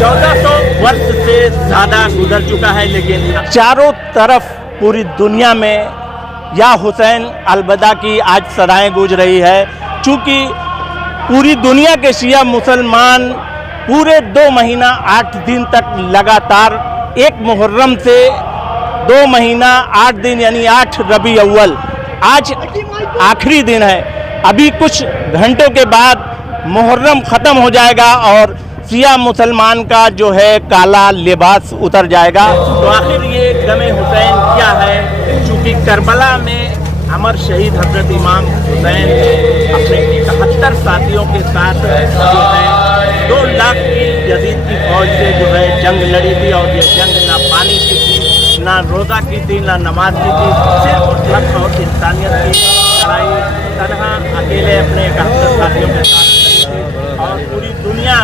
1400 वर्ष से ज़्यादा गुजर चुका है, लेकिन चारों तरफ पूरी दुनिया में या हुसैन अलविदा की आज सदाएं गूंज रही है। चूँकि पूरी दुनिया के शिया मुसलमान पूरे 2 महीना 8 दिन तक लगातार 1 मुहर्रम से 2 महीना 8 दिन यानी 8 रबी अव्वल आज आखिरी दिन है। अभी कुछ घंटों के बाद मुहर्रम ख़त्म हो जाएगा और शिया मुसलमान का जो है काला लिबास उतर जाएगा। तो आखिर ये गमे हुसैन क्या है? चूँकि करबला में अमर शहीद हजरत इमाम हुसैन ने अपने 71 साथियों के साथ जो है 2 लाख की यजीद की फौज से जो है जंग लड़ी थी, और ये जंग ना पानी की थी, ना रोज़ा की थी, ना नमाज की थी, सिर्फ हक और इंसानियत की लड़ाई तनहा अकेले अपने 71 साथियों के साथ लड़ी थी। और पूरी दुनिया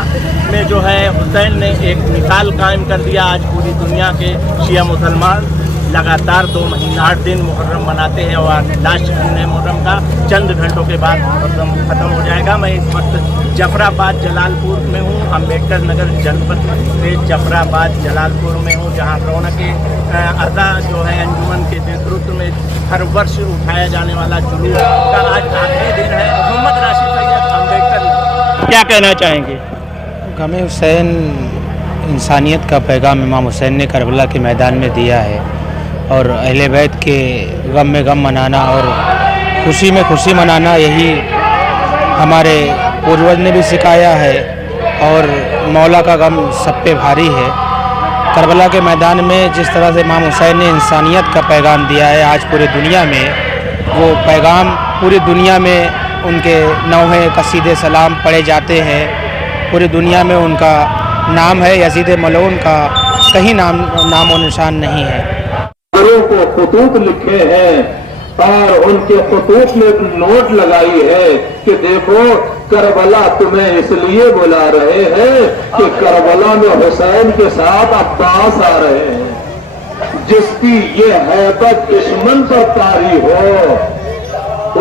में जो है हुसैन ने एक मिसाल कायम कर दिया। आज पूरी दुनिया के शिया मुसलमान लगातार 2 महीना 8 दिन मुहर्रम मनाते हैं, और लास्ट दिन है मुहर्रम का। चंद घंटों के बाद मुहर्रम ख़त्म हो जाएगा। मैं इस वक्त जफराबाद जलालपुर में हूँ, अम्बेडकर नगर जनपद से जफराबाद जलालपुर में हूँ, जहाँ रौनक अज़ा जो है अंजुमन के नेतृत्व में हर वर्ष उठाया जाने वाला जुलूस का आज आखिरी दिन है। मोहम्मद राशिद सैयद अम्बेडकर, क्या कहना चाहेंगे? गमे हुसैन इंसानियत का पैगाम इमाम हुसैन ने करबला के मैदान में दिया है, और अहले बैत के गम में गम मनाना और खुशी में खुशी मनाना यही हमारे पूर्वज ने भी सिखाया है, और मौला का गम सब पे भारी है। करबला के मैदान में जिस तरह से इमाम हुसैन ने इंसानियत का पैगाम दिया है आज पूरी दुनिया में, वो पैगाम पूरी दुनिया में उनके नौहे कसीदे सलाम पढ़े जाते हैं। पूरी दुनिया में उनका नाम है, यजीद मलऊन का कहीं नामो निशान नहीं है। को खतूत लिखे हैं और उनके खतूत में नोट लगाई है कि देखो करबला तुम्हें इसलिए बुला रहे हैं कि करबला में हुसैन के साथ अब्बास आ रहे हैं। जिसकी ये हैबत दुश्मन पर तारी हो,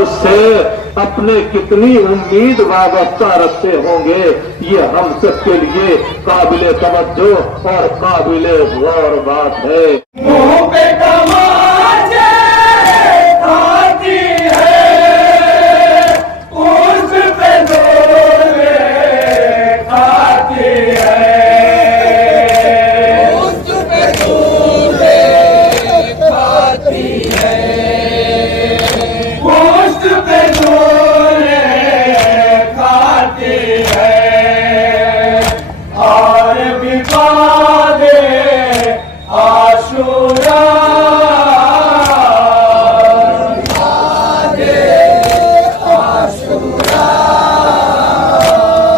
उससे अपने कितनी उम्मीद वाबस्ता रखते होंगे, ये हम सब के लिए काबिले तवज्जो और काबिले गौर बात है। मुंह पे तमाचे खाती है, उस पे डोले खाती है, उस पे डोले खाती है, उस पे डोले खाती है, और विवादे आशुरा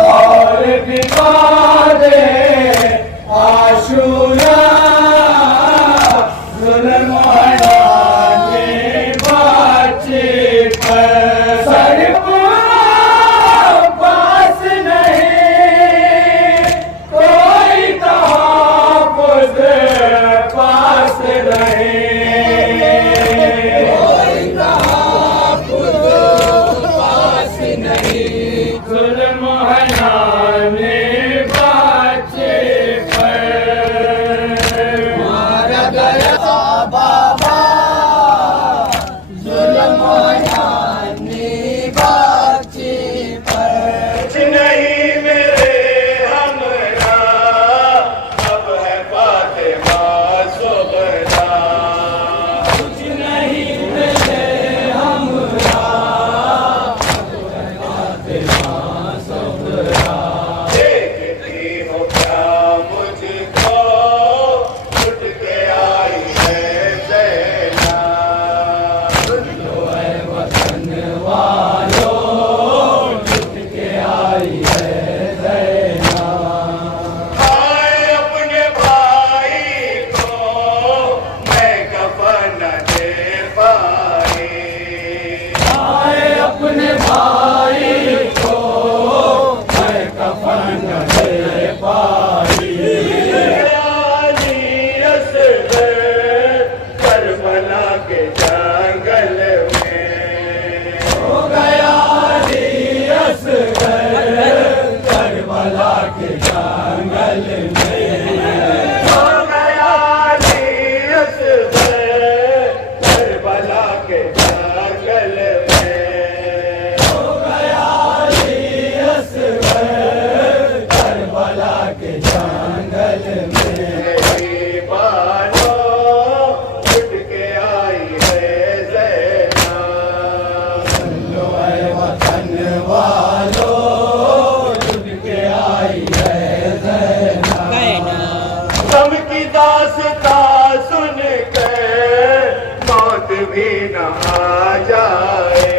और विवादे आशुरा जुल्म हटाने बच्चे पर सरपुरा पास नहीं कोई तहफ़्फ़ुज़ पास रहे, कोई तहफ़्फ़ुज़ पास नहीं, जुल्म हटाने बच्चे पर کربلا کے جنگل میں میری بانو اٹھ کے آئی ہے زینب سنو اے وطن والو اٹھ کے آئی ہے زینب غم کی داستان سن کے موت بھی نہ آ جائے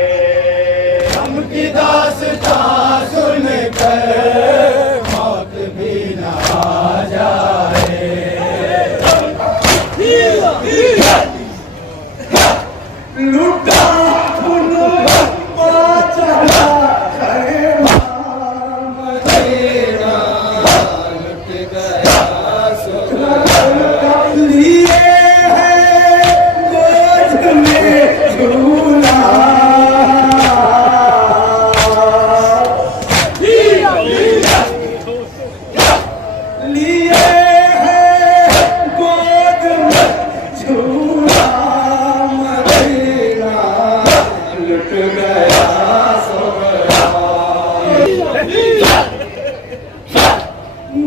غم کی داستان سن کر موت بھی نہ آ جائے لوٹا چلا مدینہ لٹ گیا لیے ہے گوجھ میں جھولا لیے ہے گود میں جھولا مدینہ لٹ گیا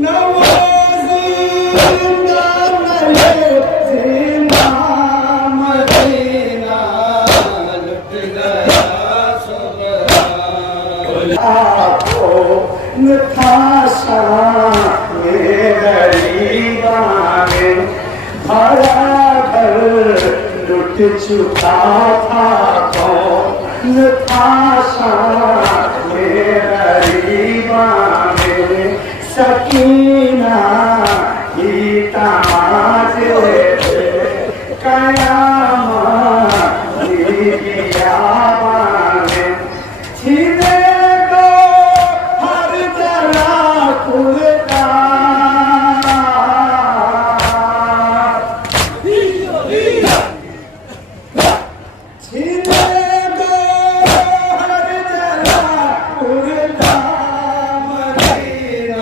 نوازی زندہ مدینہ لٹ گیا آپ کو تھا شان غریباں میں بھرا گھر لٹ چکا تھا کون تھا شان غریباں میں سکینہ ہی تماچے قیامت ہی بیاباں میں چھینے کو ہر جگہ کھلتا چھینے کو ہر جگہ کھلتا مدینہ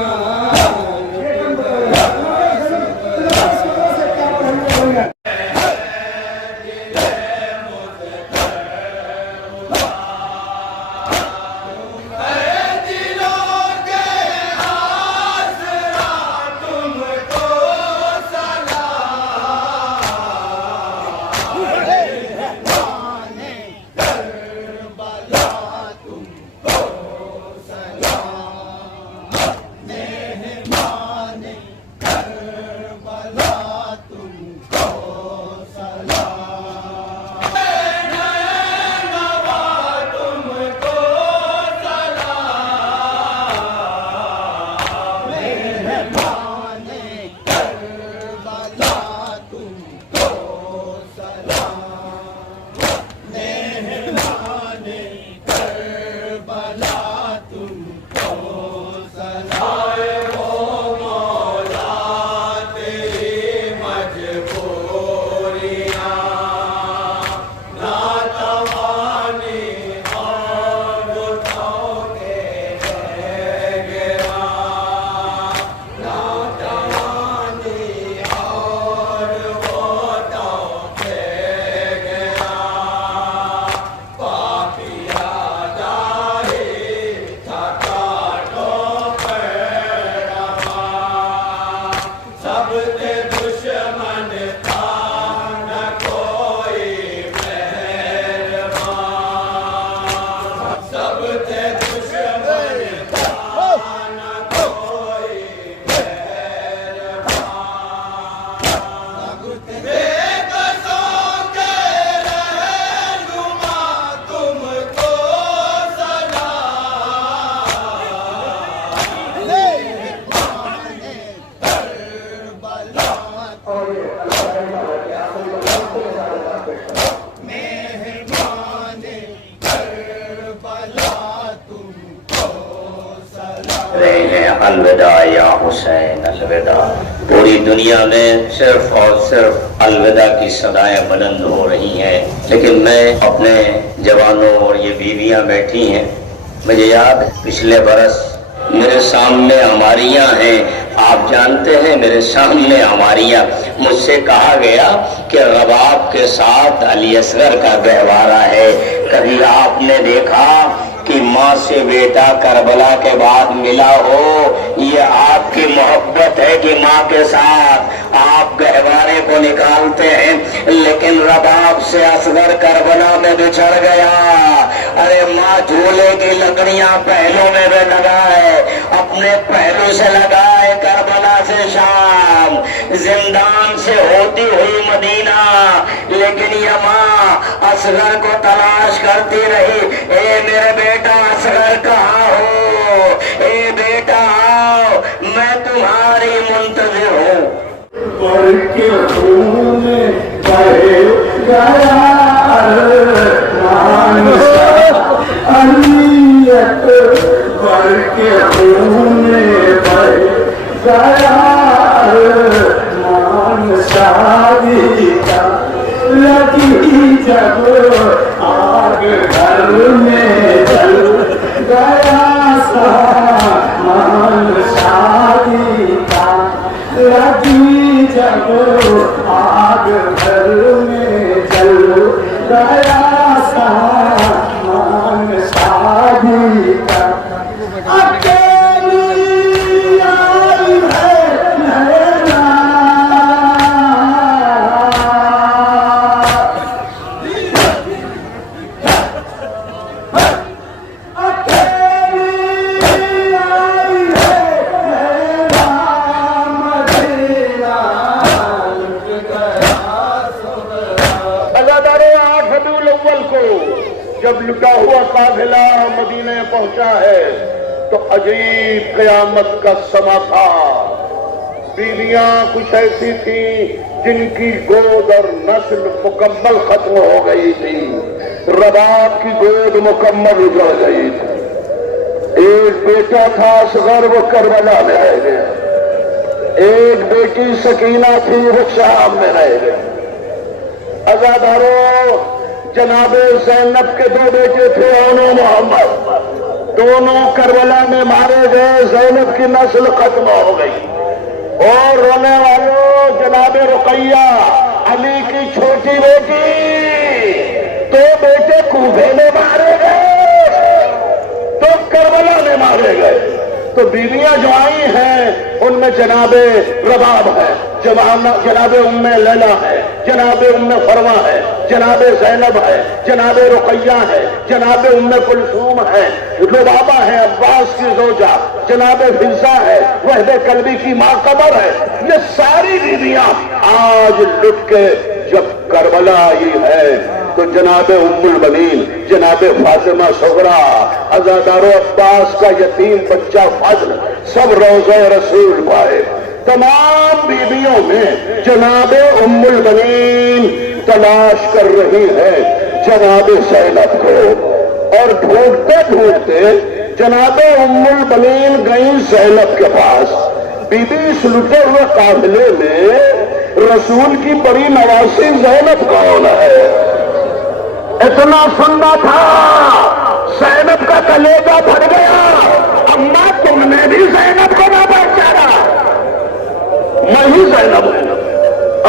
الوداع یا حسین الوداع. پوری دنیا میں صرف اور صرف الوداع کی صدائیں بلند ہو رہی ہیں، لیکن میں اپنے جوانوں اور یہ بیویاں بیٹھی ہیں، مجھے یاد پچھلے برس میرے سامنے ہماریاں ہیں، آپ جانتے ہیں میرے سامنے ہماریاں، مجھ سے کہا گیا کہ رباب کے ساتھ علی اصغر کا گہوارہ ہے. کبھی آپ نے دیکھا कि माँ से बेटा करबला के बाद मिला हो, ये आपकी मोहब्बत है कि माँ के साथ आप गहवारे को निकालते हैं, लेकिन रबाब से असगर करबला में बिछड़ गया। अरे माँ झूले की लकड़ियां पहलों में भी लगाए, अपने पहलू से लगाए करबला से शाम, जिंदान से होती हुई मदीना, लेकिन ये माँ असगर को तलाश करती रही। ए मेरे बेटा असगर कहाँ हो, ए बेटा आओ, मैं तुम्हारी मुंतजिर हूँ। बढ़ के खून बहे गया अरमान अनियत, बढ़ के खून बहे गया अरमान शादी का, लगी जब आग घर में जल गया सामान शादी का, लगी जब आग घर में जल गया सामान शादी का। अकेली आई है नैना, जब लुटा हुआ काफिला मदीने पहुंचा है तो अजीब कयामत का समा था। बीवियां कुछ ऐसी थी जिनकी गोद और नस्ल मुकम्मल खत्म हो गई थी, रबाब की गोद मुकम्मल उजड़ गई थी। एक बेटा था असगर, वो करबला में रह गया। एक बेटी सकीना थी, वो शाम में रह गई। अज़ादारों, जनाबे ज़ैनब के दो बेटे थे, दोनों मोहम्मद, दोनों करबला में मारे गए। ज़ैनब की नस्ल खत्म हो गई। और रोने वालों, जनाबे रुकैया अली की छोटी बेटी, दो बेटे कूफे में मारे गए, तो करबला में मारे गए। तो बीवियां जो आई हैं उनमें जनाबे रबाब है, जनाबे उम्मे लैला है, जनाबे उम्मे फरवा है, जनाबे ज़ैनब है, जनाबे रुकैया है, जनाबे उम्मे कुलसूम है, लुबाबा है अब्बास की जोजा, जनाबे फिजा है, वहदे कल्बी की माँ कबर है। ये सारी बीवियां आज लुट के जब करबला आई है तो जनाबे उम्मुल बनीन, जनाबे फातिमा सुगरा, अज़ादारों अब्बास का यतीम बच्चा फजल, सब रोज़े रसूल पाए। तमाम बीवियों में जनाबे उम्मुल बनीन तलाश कर रही है जनाबे ज़ैनब को, और ढूंढते ढूंढते जनाबे उम्मुल बनीन गई ज़ैनब के पास। बीबी इस लुटे हुए काफिले में रसूल की बड़ी नवासी ज़ैनब कौन है? इतना सुनना था, ज़ैनब का कलेजा फट गया। अम्मा तुमने भी ज़ैनब को ना पहचाना? मैं ही ज़ैनब हूं,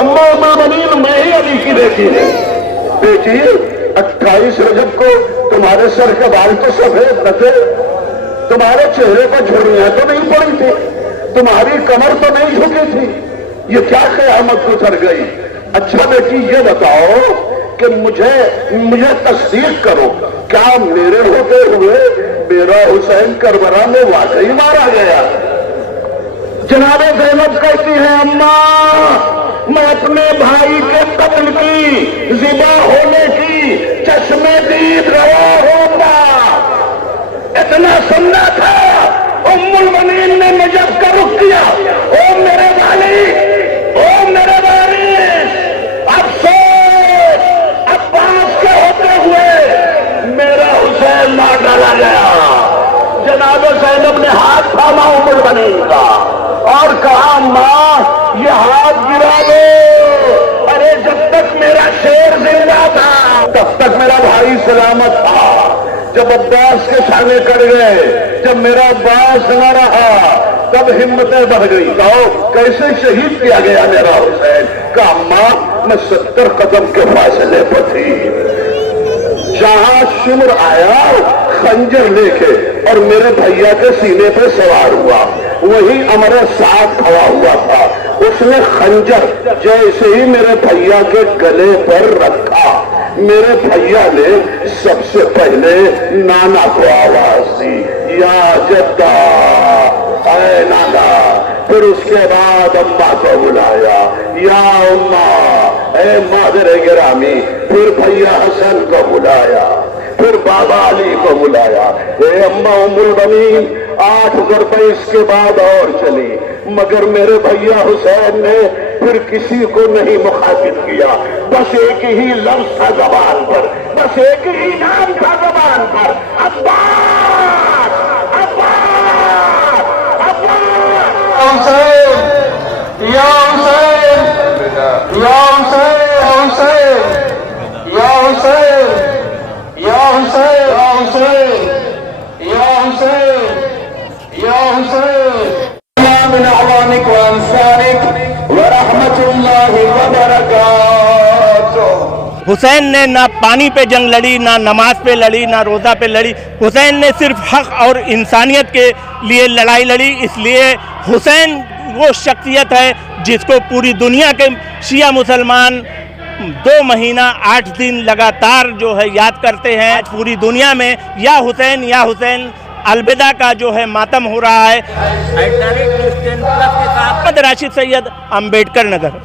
अम्मा उम्मुल बनीन मैं ही अली की बेटी हूं। बेटी, 28 रजब को तुम्हारे सर के बाल तो सफेद न थे, तुम्हारे चेहरे पर झुर्रियां तो नहीं पड़ी थी, तुम्हारी कमर तो नहीं झुकी थी, ये क्या क़यामत गुजर गई? अच्छा बेटी, ये बताओ कि मुझे तस्दीक करो, क्या मेरे होते हुए मेरा हुसैन करबला में वाकई मारा गया? जनाबे ज़ैनब कहती है, अम्मा मैं अपने भाई के कत्ल की, ज़िबा होने की चश्मे दीद रहा होगा। इतना सुनना था, उम्मुल बनीन ने मुझे का रुख किया। ओ मेरे वाली, ओ मेरे वारिस, अफसोस अब्बास के होते हुए मेरा हुसैन मार डाला गया। जनाब ज़ैनब ने हाथ थामा उम्मुल बनीन का और कहा, माँ ये हाथ गिरा दो। अरे जब तक मेरा शेर जिंदा था तब तक मेरा भाई सलामत था। जब अब्बास के छाने कट गए, जब मेरा अब्बास न रहा, तब हिम्मतें बढ़ गई। कहो कैसे शहीद किया गया मेरा हुसैन? कहा, माँ मैं 70 कदम के फासले पर थी, जहां शुम्र आया खंजर लेके और मेरे भैया के सीने पे सवार हुआ। वही हमारे साथ खड़ा हुआ था, उसने खंजर जैसे ही मेरे भैया के गले पर रखा, मेरे भैया ने सबसे पहले नाना को आवाज दी, या जद्दा, ऐ नाना। फिर उसके बाद अम्मा को बुलाया, या अम्मा, ऐ मादर गिरामी। फिर भैया हसन को बुलाया, फिर बाबा अली को बुलाया। ए अम्मा उम्मुल बनीन 8 ज़रबे इसके बाद और चली, मगर मेरे भैया हुसैन ने फिर किसी को नहीं मुखातिब किया। बस एक ही लफ्ज था ज़बान पर, बस एक ही नाम था ज़बान पर, अब्बास, अब्बास, अब्बास। हुसैन, या हुसैन, या हुसैन, या हुसैन, या हुसैन, या हुसैन, या हुसैन, या हुसैन। من أعوانك وأنصارك ورحمة الله وبركاته। हुसैन ने ना पानी पे जंग लड़ी, ना नमाज पे लड़ी, ना रोज़ा पे लड़ी। हुसैन ने सिर्फ हक और इंसानियत के लिए लड़ाई लड़ी। इसलिए हुसैन वो शख्सियत है जिसको पूरी दुनिया के शिया मुसलमान 2 महीना 8 दिन लगातार जो है याद करते हैं। आज पूरी दुनिया में या हुसैन अलविदा का जो है मातम हो रहा है। राशिद सैयद, अम्बेडकर नगर।